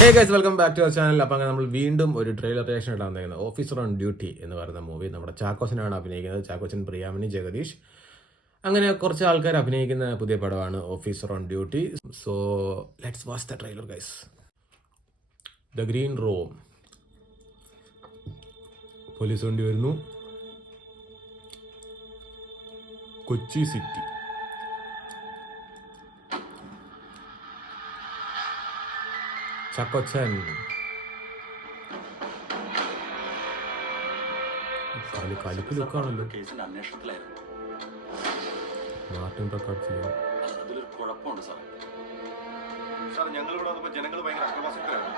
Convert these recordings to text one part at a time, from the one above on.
Hey guys, welcome back to അവർ channel. അപ്പോൾ അങ്ങനെ നമ്മൾ വീണ്ടും ഒരു ട്രെയിലർ റിയാക്ഷൻ ഇടാൻ തരുന്നത് ഓഫീസർ ഓൺ ഡ്യൂട്ടി എന്ന് പറയുന്ന മൂവി. നമ്മുടെ ചാക്കോച്ചനാണ് അഭിനയിക്കുന്നത്. ചാക്കോച്ചൻ, പ്രിയാമണി, ജഗദീഷ്, അങ്ങനെ കുറച്ച് ആൾക്കാർ അഭിനയിക്കുന്ന പുതിയ പടമാണ് officer on duty. So let's watch the trailer guys. The green room. Police വണ്ടി വരുന്നു. കൊച്ചി സിറ്റി. ചാക്കോച്ചൻ കലിപ്പ് ലുക്കാണല്ലോ. കേസിന്റെ അന്വേഷണത്തിലായിരുന്നു. മാർട്ടിൻ പ്രക്കാട് ചെയ്യാം. അതിലൊരു കുഴപ്പമുണ്ട് സാറേ. സാർ, ഞങ്ങൾ ഇവിടെ വന്നപ്പോൾ ജനങ്ങൾ ഭയങ്കര അക്രമാസക്തരാണ്.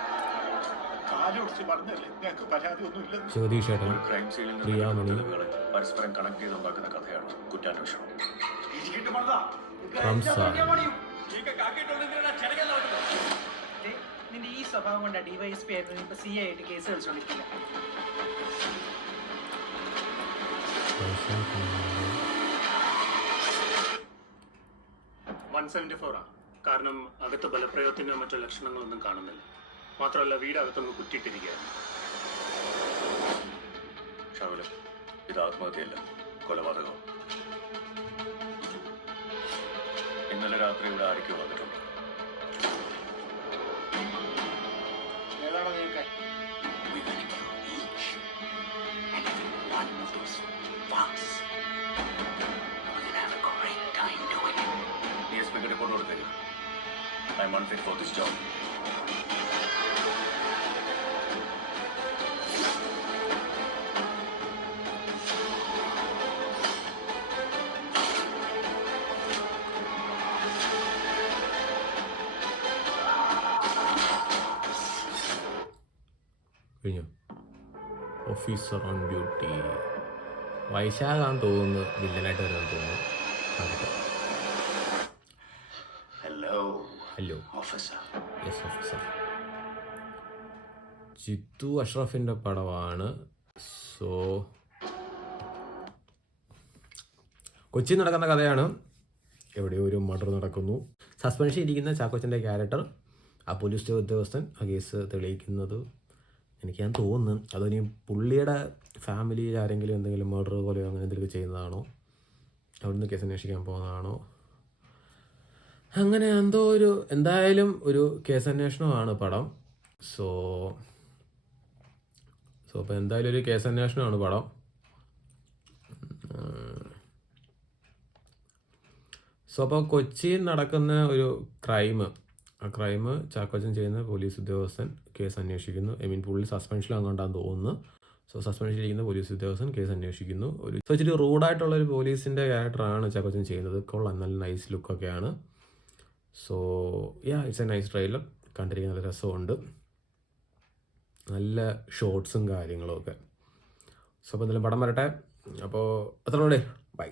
ജഗദീഷ് ഏട്ടൻ, ക്രൈം സീനിൽ പ്രിയാമണി, പരസ്പരം കണക്ട് ചെയ്തുണ്ടാക്കുന്ന കഥയാണ് കുറ്റാന്വേഷണം. റംസാൻ. നിന്റെ ഈ സ്വഭാവം കൊണ്ട് ഡിവൈഎസ്പി ആയിരുന്നു ഇപ്പൊ CI ആയിട്ട് കേസ് കളിച്ചോണ്ടിരിക്കില്ല. കാരണം അകത്ത് ബലപ്രയോഗത്തിനോ മറ്റോ ലക്ഷണങ്ങളൊന്നും കാണുന്നില്ല. മാത്രമല്ല വീടകത്തൊന്ന് കുറ്റിയിട്ടിരിക്കുകയാണ്. ഷാവിലെ, ഇത് ആത്മഹത്യയല്ല, കൊലപാതകം. ഇന്നലെ രാത്രി ഇവിടെ ആരൊക്കെയോ വന്നിട്ടുണ്ട്. റിപ്പോർട്ട് കൊടുത്തേക്ക്. I am unfit for this job. കഴിഞ്ഞു. Officer on duty. വൈശാഖാന്ന് തോന്നുന്നു വില്ലനായിട്ട് വരുന്നത് തോന്നുന്നു. Hello officer. Yes officer. Chithu അഷ്റഫിൻ്റെ പടമാണ്. സോ കൊച്ചി നടക്കുന്ന കഥയാണ്. എവിടെയോ ഒരു മർഡർ നടക്കുന്നു. സസ്പെൻഷൻ ഇരിക്കുന്ന ചാക്കോച്ചൻ്റെ ക്യാരക്ടർ, ആ പോലീസ് ഉദ്യോഗസ്ഥൻ ആ കേസ് തെളിയിക്കുന്നത് എനിക്ക് ഞാൻ തോന്നുന്നു അതിനി പുള്ളിയുടെ ഫാമിലിയിൽ ആരെങ്കിലും എന്തെങ്കിലും മർഡർ പോലെയോ അങ്ങനെ എന്തെങ്കിലും ചെയ്യുന്നതാണോ, അവിടുന്ന് കേസ് അന്വേഷിക്കാൻ പോകുന്നതാണോ, അങ്ങനെ എന്തോ എന്തായാലും ഒരു കേസന്വേഷണമാണ് പടം. സോ ഇപ്പോൾ എന്തായാലും ഒരു കേസന്വേഷണമാണ് പടം. അപ്പോൾ കൊച്ചിയിൽ നടക്കുന്ന ഒരു ക്രൈം, ആ ക്രൈം ചാക്കോച്ചൻ ചെയ്യുന്ന പോലീസ് ഉദ്യോഗസ്ഥൻ കേസ് അന്വേഷിക്കുന്നു. പുള്ളി സസ്പെൻഷനിൽ അങ്ങോട്ടാന്ന് തോന്നുന്നു. സോ സസ്പെൻഷനിലിരിക്കുന്ന പോലീസ് ഉദ്യോഗസ്ഥൻ കേസ് അന്വേഷിക്കുന്നു. ഇച്ചിരി റൂഡായിട്ടുള്ളൊരു പോലീസിൻ്റെ ക്യാരക്ടറാണ് ചാക്കോച്ചൻ ചെയ്യുന്നത്. കൊള്ളാം, നല്ല നൈസ് ലുക്കൊക്കെയാണ്. So it's a nice trailer. കണ്ടിരിക്കാൻ നല്ല രസമുണ്ട്, നല്ല ഷോർട്സും കാര്യങ്ങളും ഒക്കെ. സോ അപ്പോൾ എന്തെങ്കിലും പടം വരട്ടെ. അപ്പോൾ അത്രയോടെ ബൈ.